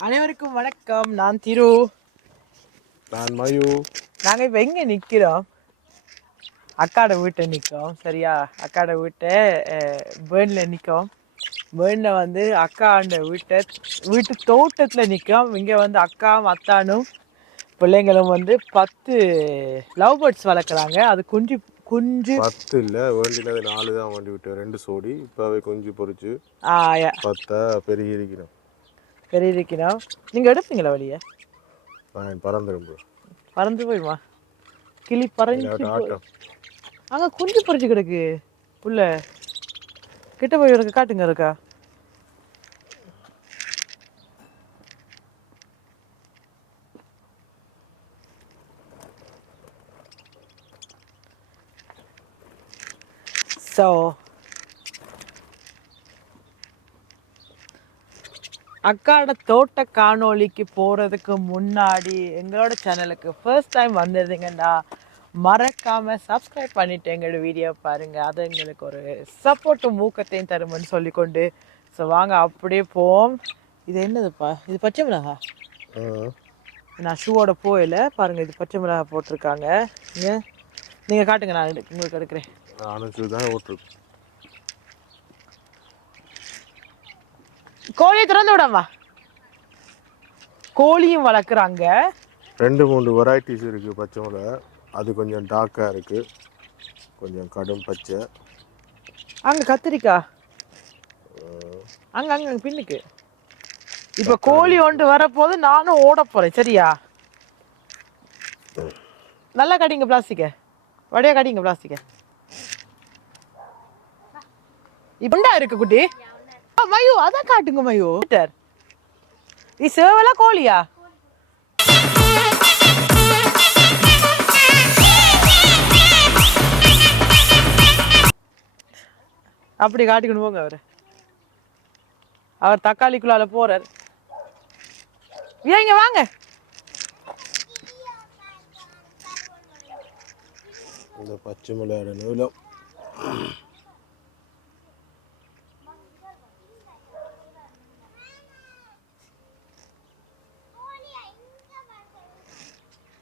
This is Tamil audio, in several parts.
அனைவருக்கும் வணக்கம். நான் திரு. நான் மயு. நாங்க இப்ப எங்க நிக்கிறோம்? அக்காட வீட்டை நிக்கோம். சரியா? அக்காட வீட்டை பேர்ன்ல நிக்கோம். பேர்ன்ல வந்து அக்காண்ட வீட்டை வீட்டு தோட்டத்துல நிக்கோம். இங்க வந்து அக்காவும் அத்தானும் பிள்ளைங்களும் வந்து பத்து லவ் பேர்ட்ஸ் வளர்க்குறாங்க. அது குஞ்சு குஞ்சு. பத்து இல்லை வேண்டினது நாலு தான் வேண்டி விட்டு ரெண்டு சோடி. இப்போ அவை குஞ்சு யா, பத்தா பெருகி இருக்கிறோம். பெரிய இருக்கணும் நீங்க எடுப்பீங்களா வழிய பறந்துடும் பறந்து போயிடுமா கிளி ஆட்டம். அங்க குஞ்சு பொறிச்சு கிடக்கு. புள்ள கிட்ட போய் இருக்கு காட்டுங்க இருக்கா ஸோ அக்காட தோட்ட காணொளிக்கு போறதுக்கு முன்னாடி எங்களோட சேனலுக்கு ஃபர்ஸ்ட் டைம் வந்திருந்தீங்கன்னா மறக்காம சப்ஸ்கிரைப் பண்ணிட்டு எங்களோட வீடியோ பாருங்க. அது எங்களுக்கு ஒரு சப்போர்ட்டும் ஊக்கத்தையும் தரும்னு சொல்லிக்கொண்டு ஸோ வாங்க அப்படியே போவோம். இது என்னதுப்பா இது பச்சை மிளகா. நான் ஷூவோட போயில. பாருங்க இது பச்சை மிளகா போட்டிருக்காங்க. இங்க நீங்க காட்டுங்க நான் உங்களுக்கு எடுக்கிறேன். தானே ஓட்டிருக்கு கோழியை திறந்து விடாமா கோழியும் வளர்க்குறாங்க. ரெண்டு மூணு வெரைட்டிஸ் இருக்குது பச்சை மிளகா. அது கொஞ்சம் டார்க்காக இருக்குது கொஞ்சம் கடும் பச்சை. அங்க கத்திரிக்காய் அங்க அங்க பின்னுக்கு. இப்ப கோழி ஒன்று வரப்போது நானும் ஓட போறேன். சரியா? நல்லா கடிங்க பிளாஸ்டிக்க. வடையா கடிங்க பிளாஸ்டிக்க. இப்பண்டா இருக்கு குட்டி? மயு அதான் காட்டுங்க மயு. இது சேவலா கோழியா? அப்படி காட்டிக்கணும் போங்க அவரு. அவர் தக்காளிக்குள்ளால போறார். ஏங்க வாங்க. இந்த பச்சை மிளகாட நீளம்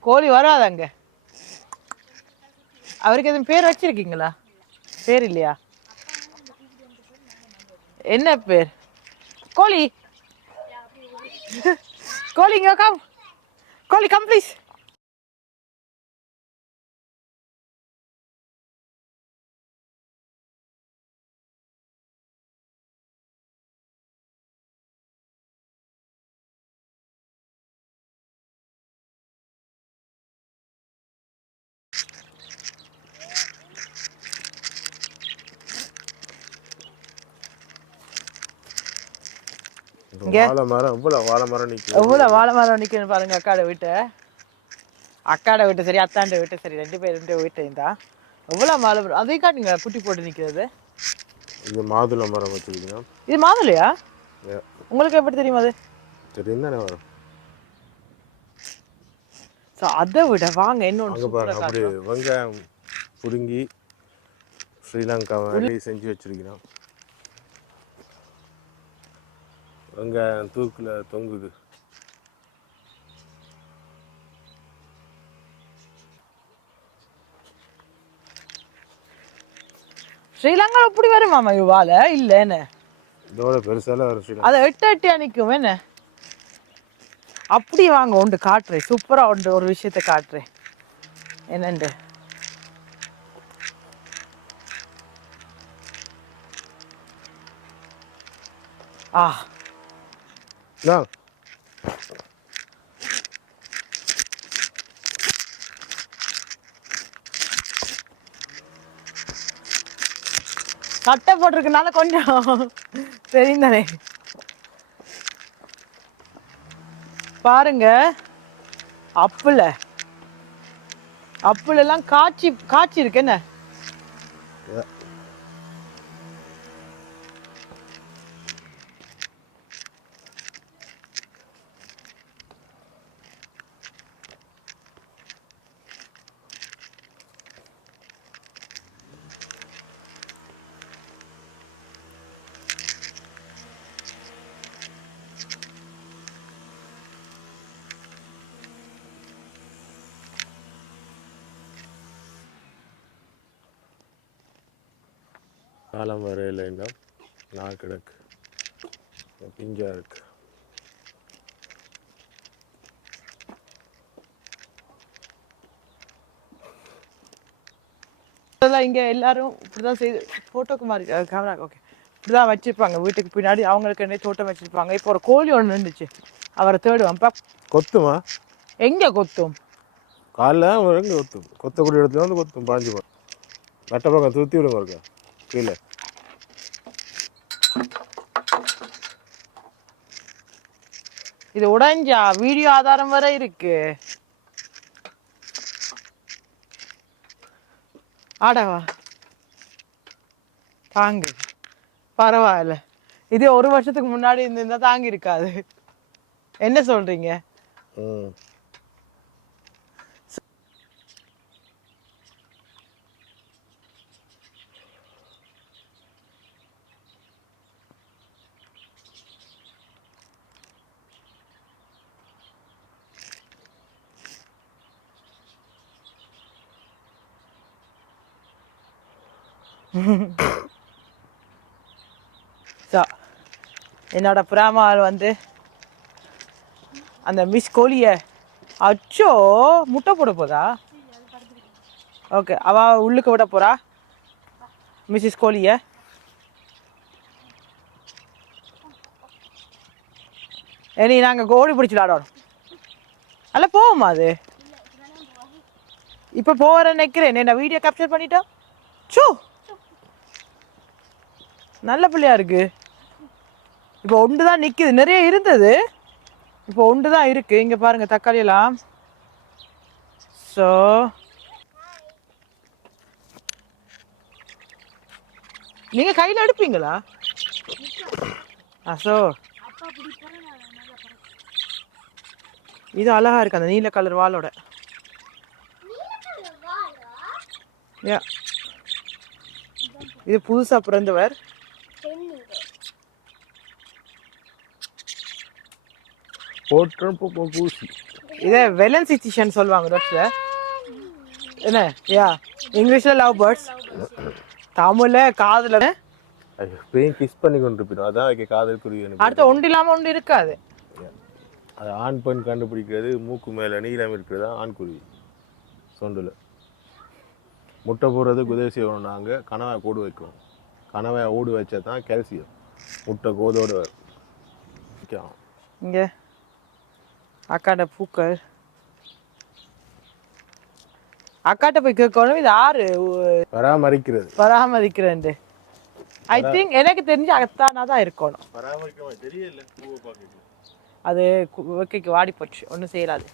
கோழி வராதாங்க. அவருக்கு எதுவும் பேர் வச்சிருக்கீங்களா? பேர் இல்லையா? என்ன பேர்? கோழி. கோழிங்க கம் கோழி கம் ப்ளீஸ் வாழை மரம் இவ்வளோ வாழை மரம் நிற்கும் எவ்வளோ வாழை மரம் நிற்கணும் பாருங்க அக்காட வீட்டை. அக்காட வீட்டு சரி அத்தாண்ட வீட்டு சரி ரெண்டு பேர் ரெண்டு வீட்டையும் தான் எவ்வளோ வாழை மரம் அதையும் காட்டுங்க குட்டி போட்டு நிற்கிறது இது மாதுளை மரம் வச்சுருக்கீங்க இது மாதுளையா? உங்களுக்கு எப்படி தெரியும் அது? தெரியும் தானே வரும். ஸோ அதை விட வாங்க இன்னொன்று அப்படி வெங்காயம் புடுங்கி ஸ்ரீலங்கா செஞ்சு வச்சிருக்கிறோம். வெங்காயம் தூக்கில் தொங்குது. ஸ்ரீலங்கா எப்படி வருமாமா இவ்வால இல்ல என்ன? இதோட பெருசால வரும் அதை எட்டு எட்டியா நிற்கும் என்ன? அப்படி வாங்க உண்டு காட்டுறேன். சூப்பரா உண்டு ஒரு விஷயத்த காட்டுறேன். என்னண்டு? ஆ. ஆ சட்டை போட்டிருக்கனால கொஞ்சம் தெரியும் தானே பாருங்க அப்புல அப்புல எல்லாம் காய்ச்சி காய்ச்சி இருக்கு என்ன காலம் வரையில் இல்லை நான் கிடக்கு பிஞ்சா இருக்கு இங்க எல்லாரும் இப்படிதான் செய்து போட்டோக்கு மாதிரி கேமரா ஓகே இப்படிதான் வச்சிருப்பாங்க. வீட்டுக்கு பின்னாடி அவங்களுக்கு என்ன தோட்டம் வச்சிருப்பாங்க. இப்போ ஒரு கோழி ஒன்று இருந்துச்சு. அவரை தேடுவான்ப்பா கொத்துமா? எங்க கொத்தும்? காலைல எங்கே கொத்தும். கொத்தக்கூடிய இடத்துல வந்து கொத்தும். பாஞ்சு போகும் நட்ட பக்கம் திருத்தி விடுங்க இருக்கா கீழே. இது உடைஞ்சா வீடியோ ஆதாரம் வரை இருக்கு. ஆடவா தாங்கு. பரவாயில்ல. இது ஒரு வருஷத்துக்கு முன்னாடி இருந்திருந்தா தாங்கி இருக்காது என்ன சொல்றீங்க? ஸோ என்னோட பிராமால் வந்து அந்த மிஸ் கோழிய அச்சோ முட்டை போட போதா? ஓகே அவ உள்ளுக்கு விட போறா? மிஸ்ஸஸ் கோழிய இனி நாங்கள் கோழி பிடிச்சி விளாடணும் அல்ல போவோமா அது? இப்போ போகிறேன்னு நினைக்கிறேன். என்ன வீடியோ கேப்சர் பண்ணிட்டோம்? சோ நல்ல பிள்ளையா இருக்கு. இப்போ ஒன்று தான் நிற்குது நிறைய இருந்தது. இப்போ ஒன்று தான் இருக்கு. இங்கே பாருங்க தக்காளி எல்லாம். ஸோ நீங்க கையில் எடுப்பீங்களா ஆ ஸோ இது அழகா இருக்கு அந்த நீல கலர் வாளோட. யா இது புதுசா பிறந்தவர். போட்டுரும் போ போ- பூசி. இதை வெலன்சி சிஷன் சொல்லுவாங்க டாக்டர் என்ன? யா இங்கிலீஷ்ல லவ் பேர்ட்ஸ். தமிழ்ல காதுல. பேயும் கிஸ் பண்ணி கொண்டு இருப்பிடும் அதான் அதுக்கு காதல் குருவி அடுத்த ஒன்று இல்லாம ஒன்று இருக்காது. அது ஆண் பெண் கண்டுபிடிக்கிறது மூக்கு மேலே நீளம் இருக்கிறது? ஆண் குருவி சொண்டில். முட்டை போடுறது உதவி செய்யணும் நாங்கள் கணவாய் கூடு வைக்கணும் கணவாய் ஓடு வச்சா தான் கால்சியம் முட்டை கோதோடு வைக்கலாம் இங்க. அக்காட்ட பூக்கள். அக்காட்ட போய் கேட்கணும். இது ஆறு? பராமரிக்கிறது. பராமரிக்கிறேன் ஐ திங்க் எனக்கு தெரிஞ்சு அகத்தானா தான் இருக்கணும். அது கு- வைக்கைக்கு வாடி போச்சு. ஒன்றும் செய்யலாது.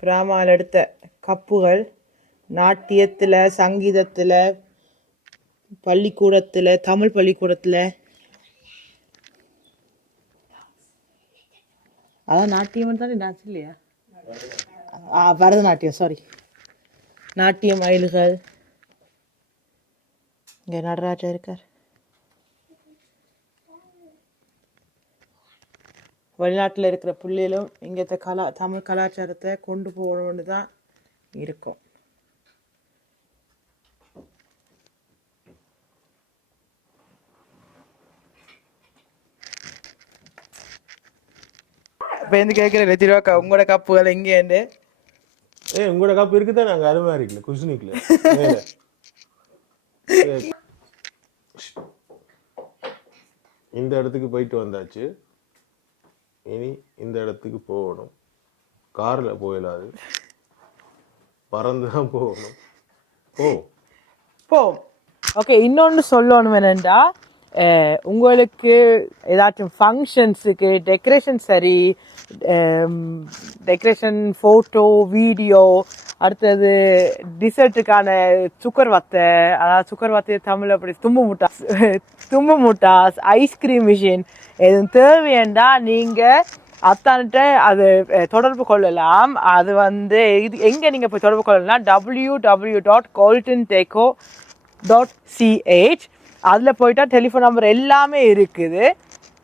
பிராமால் எடுத்த கப்புகள் நாட்டியத்தில் சங்கீதத்தில் பள்ளிக்கூடத்தில் தமிழ் பள்ளிக்கூடத்தில் அதான் நாட்டியம் தானே டான்ஸ் இல்லையா? பரதநாட்டியம் சாரி நாட்டியம் மயில்கள் இங்கே நடராஜா இருக்கார். வெளிநாட்டில் இருக்கிற பிள்ளைகளும் இங்கே கலா தமிழ் கலாச்சாரத்தை கொண்டு போகணும்னு தான் இருக்கும். இப்போ எந்த கேட்குற லெத்திருவாக்கா உங்களோட கப்புகள் எங்கேண்டு ஏய் உங்களோட கப் இருக்குதா? நாங்கள் அருமையாக இருக்குல்ல. குஷ்னிக்கில் இந்த இடத்துக்கு போயிட்டு வந்தாச்சு. இனி இந்த இடத்துக்கு போகணும். காரில் போயிடாது பறந்து தான் போகணும். ஓ போ. ஓகே இன்னொன்று சொல்லணும் என்னென்னா உங்களுக்கு ஏதாச்சும் ஃபங்க்ஷன்ஸுக்கு டெக்கரேஷன் சரி டெக்கரேஷன் ஃபோட்டோ வீடியோ அடுத்தது டிசர்ட்டுக்கான சுக்கர் வத்தை அதாவது சுக்கர் வத்தை தமிழ் அப்படி தும்பு முட்டாஸ் தும்பு முட்டாஸ் ஐஸ்கிரீம் மிஷின் எதுவும் தேவையண்டா நீங்கள் அத்தான்கிட்ட அது தொடர்பு கொள்ளலாம். அது வந்து இது எங்கே நீங்கள் போய் தொடர்பு கொள்ளலாம் W W dot golden deco dot CH அதில் போயிட்டால் டெலிஃபோன் நம்பர் எல்லாமே இருக்குது.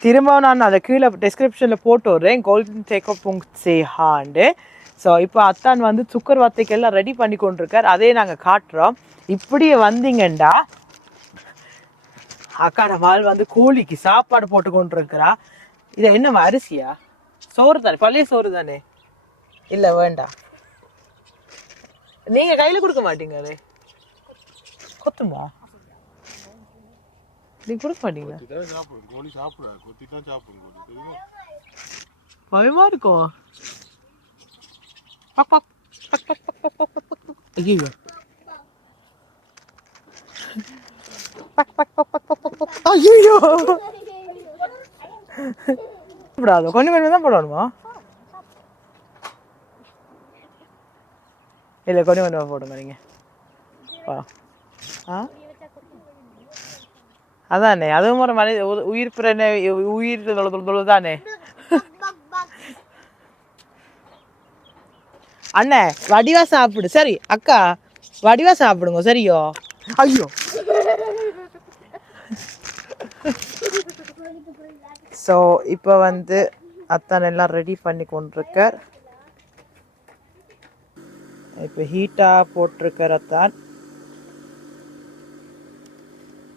திரும்ப நான் அதை கீழே டெஸ்கிரிப்ஷனில் போட்டு விட்றேன். கோல்டன் டேக்கோ புங்க் சேஹாண்டு ஸோ இப்போ அத்தான் வந்து சுக்கர் வார்த்தைக்கெல்லாம் ரெடி பண்ணி கொண்டிருக்கார். அதே நாங்கள் காட்டுறோம். இப்படியே வந்தீங்கண்டா. அக்காட மால் வந்து கோழிக்கு சாப்பாடு போட்டு கொண்டிருக்கிறா. இது என்ன அரிசியா? சோறு தானே பழைய சோறு தானே இல்லை வேண்டாம் நீங்கள் கையில் கொடுக்க மாட்டீங்களே கொத்துமா நீங்க கொடுக்க மாட்டீங்களா சாப்பிடும் கோழி சாப்பிடாது கொத்தி தான் சாப்பிடும் கோழி தெரியுமா பயமா இருக்கும் பக் பக் பக் பக் பக் பக் பக் பக் பக். ஐயையோ. பக் பக் பக் பக் பக் பக் பக். ஐயையோ. சாப்பிடாதோ கொஞ்சம் கொஞ்சம் தான் போடணுமா இல்லை கொஞ்சம் கொஞ்சம் போடுங்க நீங்க வா ஆ அதானே? அதுவும் ஒரு மனித உயிர் பிறனை உயிர் தானே? அண்ணே வடிவா சாப்பிடு. சரி அக்கா வடிவா சாப்பிடுங்க. சரியோ? ஐயோ. ஸோ இப்போ வந்து அத்தான் எல்லாம் ரெடி பண்ணி கொண்டிருக்கார். இப்போ ஹீட்டாக போட்டிருக்கார் அத்தான்.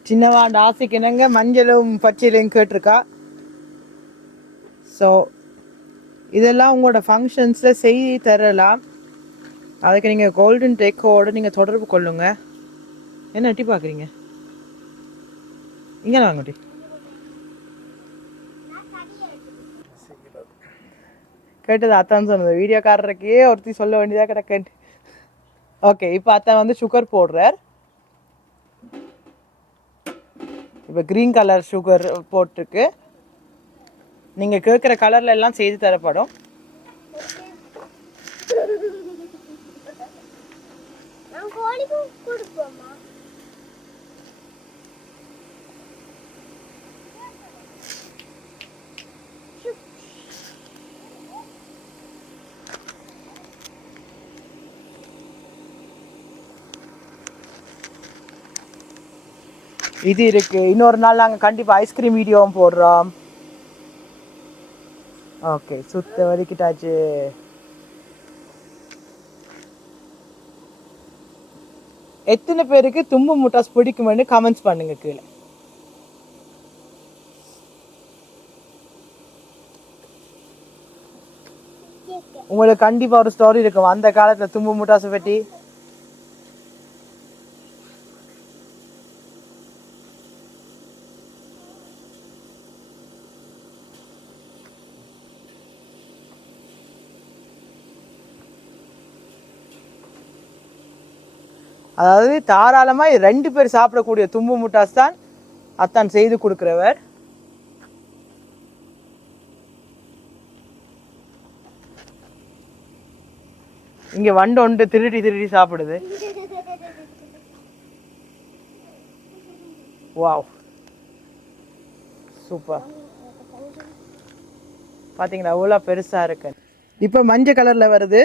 சின்னவாண்ட ஆசைக்கு என்னங்க? மஞ்சளும் பச்சையிலையும் கேட்டிருக்கா. ஸோ இதெல்லாம் உங்களோட ஃபங்க்ஷன்ஸில் செய்தி தரலாம். அதுக்கு நீங்கள் கோல்டன் டேக்கோட நீங்கள் தொடர்பு கொள்ளுங்க. என்ன அட்டி பார்க்குறீங்க? இங்கே வாங்கட்டி கேட்டது அத்தான் சொன்னது. வீடியோக்காரருக்கே ஒருத்தி சொல்ல வேண்டியதாக கிடக்கு. ஓகே இப்போ அத்தான் வந்து சுகர் போடுறார். இப்போ க்ரீன் கலர் சுகர் போட்டிருக்கு. நீங்கள் கேட்குற கலரில் எல்லாம் செய்து தரப்படும். இது இருக்கு. இன்னொரு நாள் நாங்கள் கண்டிப்பாக ஐஸ்கிரீம் வீடியோவும் போடுறோம். ஓகே சுத்த வதக்கிட்டாச்சு. எத்தனை பேருக்கு தும்பு முட்டாஸ் பிடிக்குமென்னு கமெண்ட்ஸ் பண்ணுங்க கீழே. உங்களுக்கு கண்டிப்பா ஒரு ஸ்டோரி இருக்கும். அந்த காலத்துல தும்பு முட்டாசை பற்றி அதாவது தாராளமாக ரெண்டு பேர் சாப்பிடக்கூடிய தும்பு முட்டாஸ் தான் அத்தான் செய்து கொடுக்குறவர். இங்கே வண்டு ஒன்று திருடி திருடி சாப்பிடுது. வாவ். சூப்பர். பார்த்தீங்களா அவ்வளோ பெருசாக இருக்கு. இப்போ மஞ்சள் கலரில் வருது.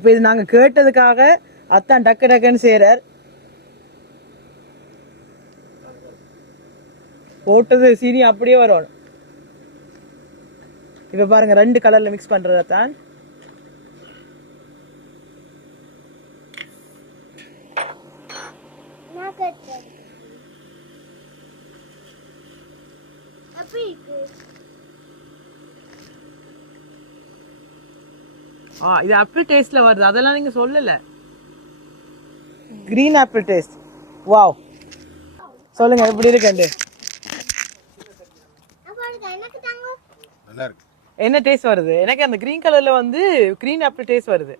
இப்போ இது நாங்க கேட்டதுக்காக அத்தான் டக்கு டக்குன்னு செய்கிறார் போட்டது சீனி அப்படியே வரும். இப்ப பாருங்க ரெண்டு கலர்ல மிக்ஸ் பண்றத தான் நான் கட்டுறேன் எப்படி இருக்கு ஆ இது ஆப்பிள் டேஸ்ட்ல வருது. அதெல்லாம் நீங்க சொல்லல. கிரீன் ஆப்பிள் டேஸ்ட் வாவ் சொல்லுங்க எப்படி இருக்குண்டு அப்போ எனக்கு தாங்க நல்லா இருக்கு என்ன டேஸ்ட் வருது? எனக்கு அந்த கிரீன் கலர்ல வந்து கிரீன் ஆப்பிள் டேஸ்ட் வருது.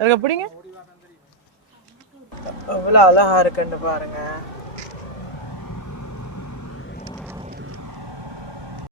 எனக்கு பிடிங்க. எவ்வளோ அழகா இருக்குன்னு பாருங்க.